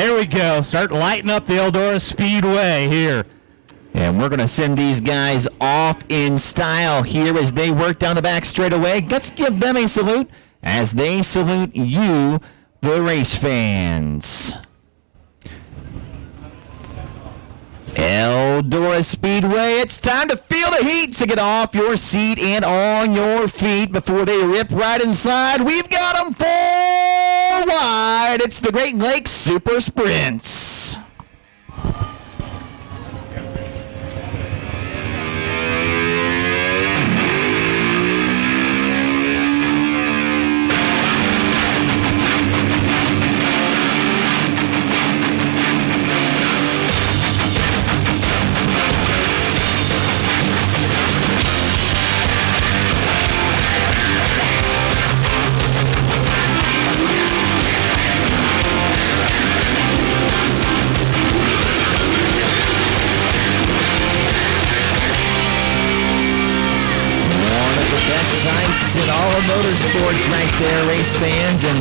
There we go. Start lighting up the Eldora Speedway here. And we're going to send these guys off in style here as they work down the back straightaway. Let's give them a salute as they salute you, the race fans. Eldora Speedway, it's time to feel the heat, so get off your seat and on your feet before they rip right inside. We've got them 4 wide. It's the Great Lakes Super Sprints. Sights in all of motorsports right there, race fans. And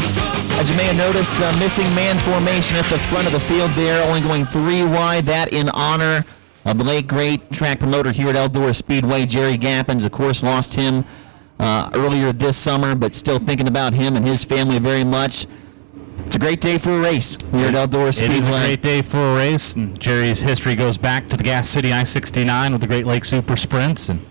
as you may have noticed, missing man formation at the front of the field there, only going 3 wide. That in honor of the late great track promoter here at Eldora Speedway, Jerry Gappens. Of course, lost him earlier this summer, but still thinking about him and his family very much. It's a great day for a race here at Eldora Speedway. It is a great day for a race, and Jerry's history goes back to the Gas City I-69 with the Great Lakes Super Sprints. And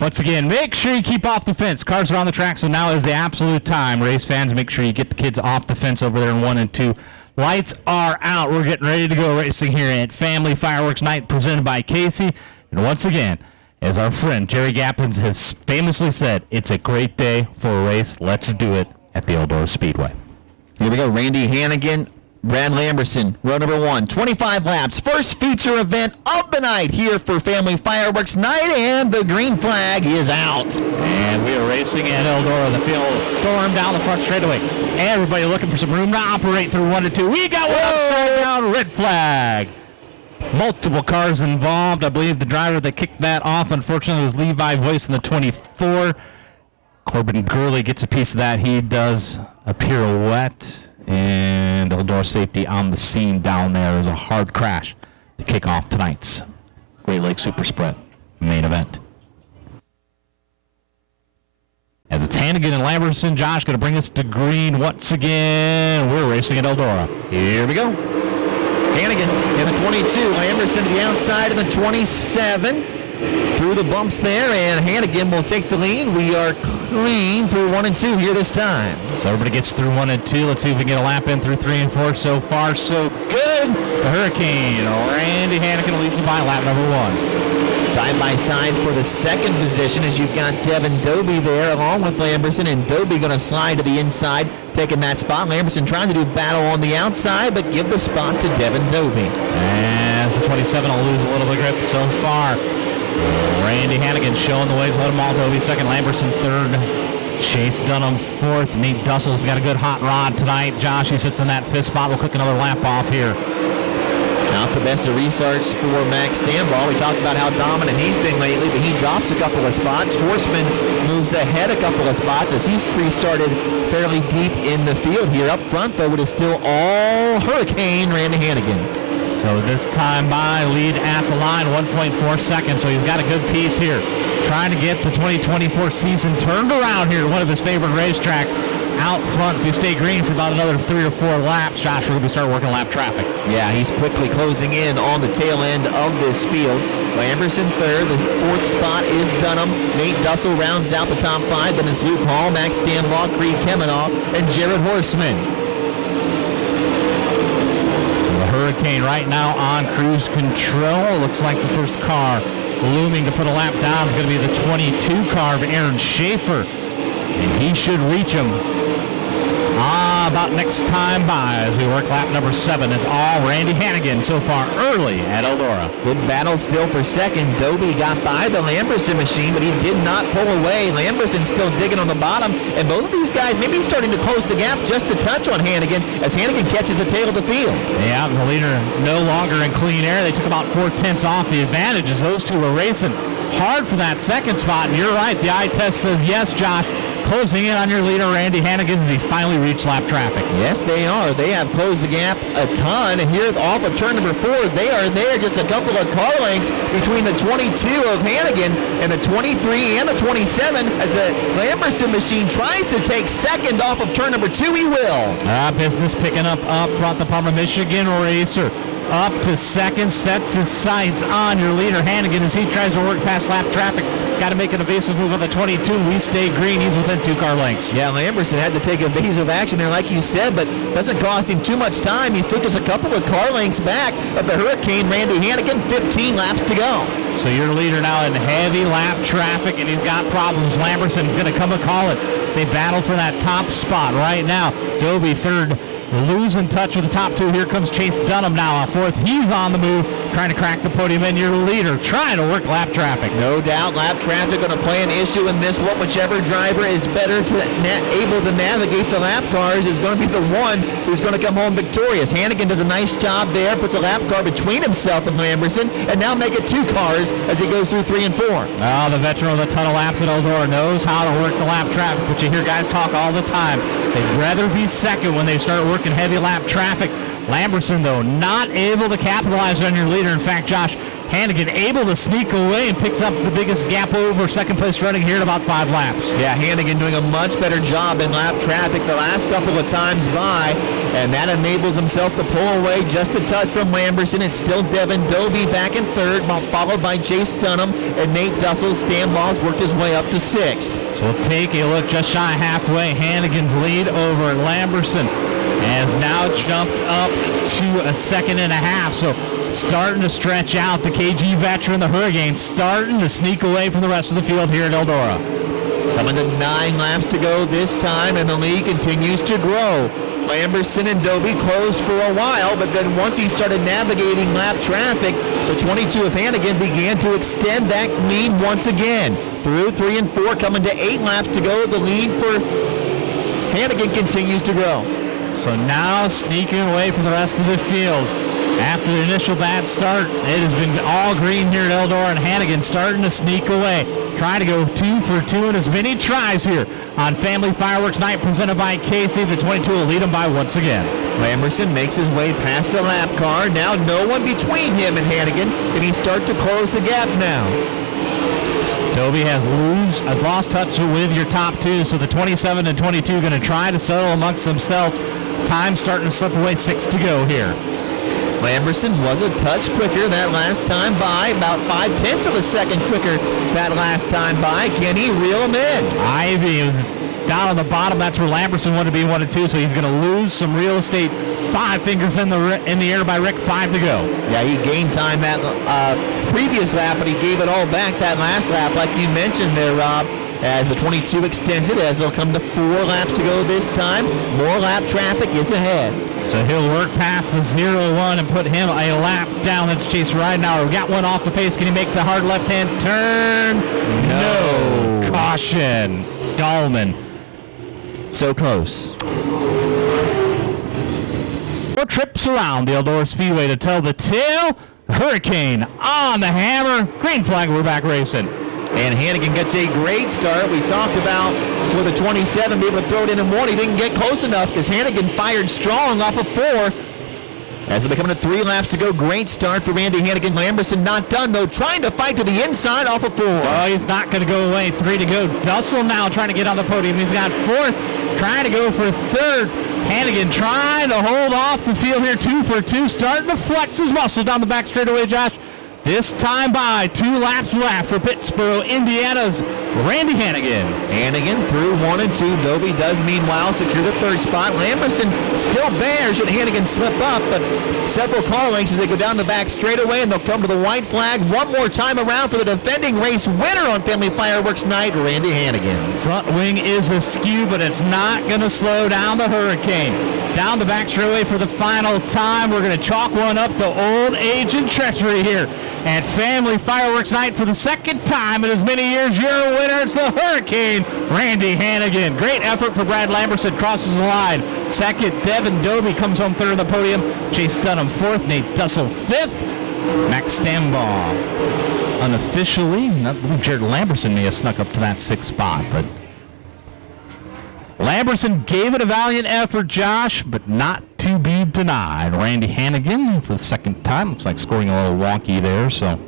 once again, make sure you keep off the fence. Cars are on the track, so now is the absolute time. Race fans, make sure you get the kids off the fence over there in 1 and 2. Lights are out. We're getting ready to go racing here at Family Fireworks Night presented by Casey. And once again, as our friend Jerry Gappens has famously said, it's a great day for a race. Let's do it at the Eldora Speedway. Here we go. Randy Hannigan, Brad Lamberson, row number 1, 25 laps. First feature event of the night here for Family Fireworks Night, and the green flag is out. And we are racing at Eldora. The field is stormed down the front straightaway. Everybody looking for some room to operate through 1 and 2. We got one upside down, red flag. Multiple cars involved. I believe the driver that kicked that off, unfortunately, was Levi Voice in the 24. Corbin Gurley gets a piece of that. He does a pirouette. And Eldora safety on the scene down there. Is a hard crash to kick off tonight's Great Lakes Super Sprint main event. As it's Hannigan and Lamberson, Josh going to bring us to green once again. We're racing at Eldora. Here we go. Hannigan in the 22, Lamberson to the outside in the 27. Through the bumps there, and Hannigan will take the lead. We are clean through 1 and 2 here this time. So everybody gets through 1 and 2. Let's see if we can get a lap in through 3 and 4. So far, so good. The Hurricane, Randy Hannigan leads him by lap number 1. Side by side for the second position as you've got Devin Doby there along with Lamberson, and Doby going to slide to the inside, taking that spot. Lamberson trying to do battle on the outside, but give the spot to Devin Doby. As the 27 will lose a little bit of grip so far. Randy Hannigan showing the way. Doby second, Lamberson third, Chase Dunham fourth. Nate Dussel's got a good hot rod tonight. Josh, he sits in that 5th spot. We'll click another lap off here. Not the best of restarts for Max Stanball. We talked about how dominant he's been lately, but he drops a couple of spots. Horseman moves ahead a couple of spots as he's restarted fairly deep in the field here. Up front, though, it is still all Hurricane Randy Hannigan. So this time by, lead at the line, 1.4 seconds. So he's got a good piece here. Trying to get the 2024 season turned around here at one of his favorite racetracks out front. If you stay green for about another 3 or 4 laps, Josh, we're going to start working lap traffic. Yeah, he's quickly closing in on the tail end of this field. Lamberson third, the 4th spot is Dunham. Nate Dussel rounds out the top 5. Then it's Luke Hall, Max Stanbaugh, Creed Kemenoff, and Jared Horseman. Hurricane right now on cruise control. Looks like the first car looming to put a lap down is going to be the 22 car of Aaron Schaefer. And he should reach him about next time by as we work lap number 7. It's all Randy Hannigan so far early at Eldora. Good battle still for second. Doby got by the Lamberson machine, but he did not pull away. Lamberson still digging on the bottom, and both of these guys maybe starting to close the gap just a touch on Hannigan as Hannigan catches the tail of the field. Yeah, the leader no longer in clean air. They took about 4/10 off the advantage as those two were racing hard for that second spot. And you're right, the eye test says yes, Josh. closing in on your leader, Randy Hannigan, as he's finally reached lap traffic. Yes, they are. They have closed the gap a ton. And here off of turn number 4, they are there just a couple of car lengths between the 22 of Hannigan and the 23 and the 27 as the Lamberson machine tries to take second off of turn number 2. He will. Business picking up front. The Palmer, Michigan racer up to second, sets his sights on your leader, Hannigan, as he tries to work past lap traffic. Got to make an evasive move on the 22. We stay green. He's within 2 car lengths. Yeah, Lamberson had to take evasive action there, like you said, but doesn't cost him too much time. He's took just a couple of car lengths back of the Hurricane, Randy Hannigan. 15 laps to go. So your leader now in heavy lap traffic, and he's got problems. Lamberson's going to come and call it. They battle for that top spot right now. Dobie third, losing touch with the top 2. Here comes Chase Dunham now on fourth. He's on the move, trying to crack the podium, and your leader trying to work lap traffic. No doubt, lap traffic going to play an issue in this one. Whichever driver is better to able to navigate the lap cars is going to be the one who's going to come home victorious. Hannigan does a nice job there, puts a lap car between himself and Lamberson, and now make it 2 cars as he goes through 3 and 4. Oh, the veteran with a ton of laps at Eldora knows how to work the lap traffic, but you hear guys talk all the time. They'd rather be second when they start working heavy lap traffic. Lamberson, though, not able to capitalize on your leader. In fact, Josh, Hannigan able to sneak away and picks up the biggest gap over second place running here at about 5 laps. Yeah, Hannigan doing a much better job in lap traffic the last couple of times by, and that enables himself to pull away just a touch from Lamberson. It's still Devin Dobie back in third, followed by Chase Dunham, and Nate Dussel. Stanlaw's worked his way up to 6th. So we'll take a look just shy halfway. Hannigan's lead over Lamberson has now jumped up to a second and a half. So starting to stretch out. The KG veteran, the Hurricane, starting to sneak away from the rest of the field here at Eldora. Coming to 9 laps to go this time, and the lead continues to grow. Lamberson and Dobie closed for a while, but then once he started navigating lap traffic, the 22 of Hannigan began to extend that lead once again. Through 3 and 4, coming to 8 laps to go, the lead for Hannigan continues to grow. So now sneaking away from the rest of the field. After the initial bad start, it has been all green here at Eldora, and Hannigan starting to sneak away. Trying to go 2 for 2 in as many tries here on Family Fireworks Night presented by Casey. The 22 will lead him by once again. Lamberson makes his way past the lap car. Now no one between him and Hannigan. Can he start to close the gap now? Dobie has lost touch with your top 2, so the 27 and 22 going to try to settle amongst themselves. Time starting to slip away, 6 to go here. Lamberson was a touch quicker that last time by, about 0.5 of a second quicker that last time by. Can he reel him in? Ivy was down on the bottom. That's where Lamberson wanted to be 1 and 2, so he's going to lose some real estate. 5 fingers in the air by Rick, 5 to go. Yeah, he gained time that previous lap, but he gave it all back that last lap, like you mentioned there, Rob. As the 22 extends it, as they'll come to 4 laps to go this time. More lap traffic is ahead. So he'll work past the 0-1 and put him a lap down. That's Chase Ridenauer. Got one off the pace. Can he make the hard left-hand turn? No. Caution. Dahlman. So close. 4 trips around the Eldora Speedway to tell the tale. Hurricane on the hammer. Green flag, we're back racing. And Hannigan gets a great start. We talked about with a 27 being able to throw it in and 1. He didn't get close enough because Hannigan fired strong off of 4. As they come to 3 laps to go, great start for Randy Hannigan. Lamberson not done, though, trying to fight to the inside off of 4. Oh, he's not going to go away. 3 to go. Dussel now trying to get on the podium. He's got 4th, trying to go for 3rd. Hannigan trying to hold off the field here. 2 for 2, starting to flex his muscle down the back straightaway, Josh. This time by 2 laps left for Pittsboro, Indiana's Randy Hannigan. Hannigan through 1 and 2. Dobie does meanwhile secure the 3rd spot. Lamberson still there should Hannigan slip up, but several car lengths as they go down the back straightaway, and they'll come to the white flag one more time around for the defending race winner on Family Fireworks Night, Randy Hannigan. Front wing is askew, but it's not going to slow down the Hurricane. Down the back straightaway for the final time. We're going to chalk one up to old age and treachery here at Family Fireworks Night for the 2nd time in as many years. Your winner, it's the Hurricane, Randy Hannigan. Great effort for Brad Lamberson, crosses the line. 2nd, Devin Dobie comes home 3rd on the podium. Chase Dunham 4th, Nate Dussel 5th. Max Stambaugh unofficially, I believe Jared Lamberson may have snuck up to that 6th spot, but Lamberson gave it a valiant effort, Josh, but not to be denied. Randy Hannigan for the second time. Looks like scoring a little wonky there, so.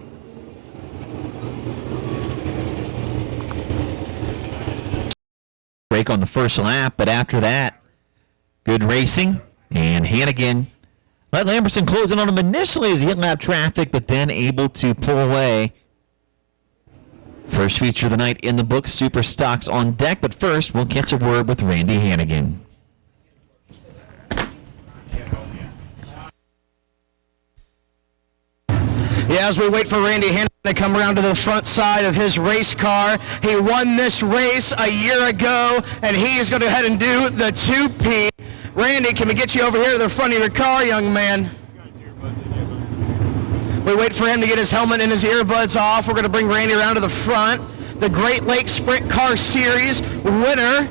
Break on the first lap, but after that, good racing. And Hannigan let Lamberson close in on him initially as he hit lap traffic, but then able to pull away. First feature of the night in the book, Super Stocks on deck. But first, we'll catch a word with Randy Hannigan. Yeah, as we wait for Randy Hannigan to come around to the front side of his race car. He won this race a year ago, and he is going to head and do the 2P. Randy, can we get you over here to the front of your car, young man? We wait for him to get his helmet and his earbuds off. We're going to bring Randy around to the front. The Great Lakes Sprint Car Series winner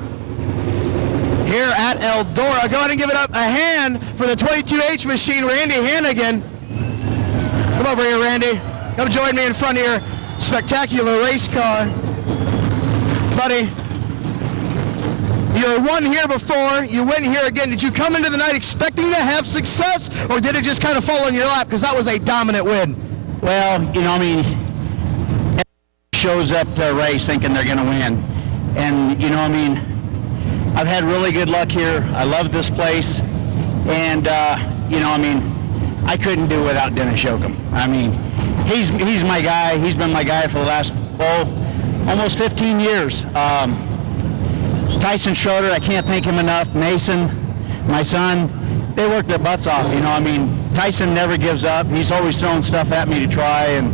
here at Eldora. Go ahead and give it up a hand for the 22H machine, Randy Hannigan. Come over here, Randy. Come join me in front of your spectacular race car. Buddy, you were won here before, you win here again. Did you come into the night expecting to have success, or did it just kind of fall in your lap because that was a dominant win? Well, everybody shows up to a race thinking they're going to win. And, I've had really good luck here. I love this place. And, I couldn't do without Dennis Yoakum. He's my guy. He's been my guy for the last, almost 15 years. Tyson Schroeder, I can't thank him enough. Mason, my son, they work their butts off. Tyson never gives up. He's always throwing stuff at me to try, and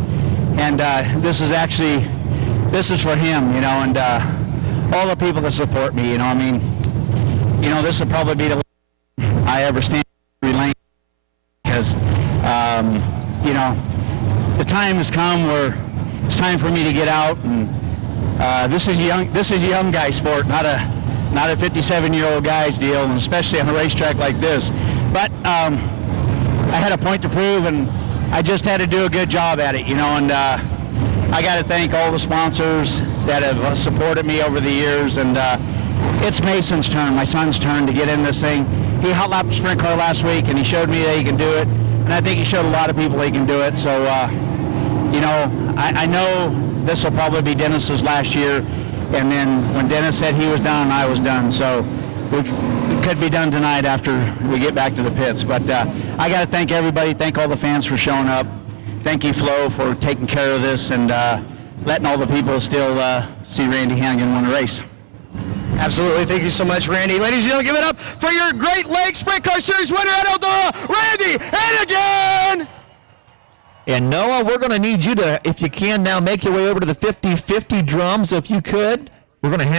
this is for him, and all the people that support me. This will probably be the last I ever stand lane because, the time has come where it's time for me to get out, and this is young guy sport, not a 57-year-old guy's deal, and especially on a racetrack like this. But I had a point to prove, and I just had to do a good job at it, and I got to thank all the sponsors that have supported me over the years, and it's Mason's turn, my son's turn, to get in this thing. He hot lapped the sprint car last week, and he showed me that he can do it, and I think he showed a lot of people he can do it. So, I know this will probably be Dennis's last year, and then when Dennis said he was done, I was done. So we could be done tonight after we get back to the pits. But I got to thank everybody, thank all the fans for showing up. Thank you, Flo, for taking care of this and letting all the people still see Randy Hannigan win the race. Absolutely. Thank you so much, Randy. Ladies and gentlemen, give it up for your Great Lakes Sprint Car Series winner at Eldora, Randy Hannigan! And Noah, we're going to need you to, if you can now, make your way over to the 50-50 drum. So if you could, we're going to have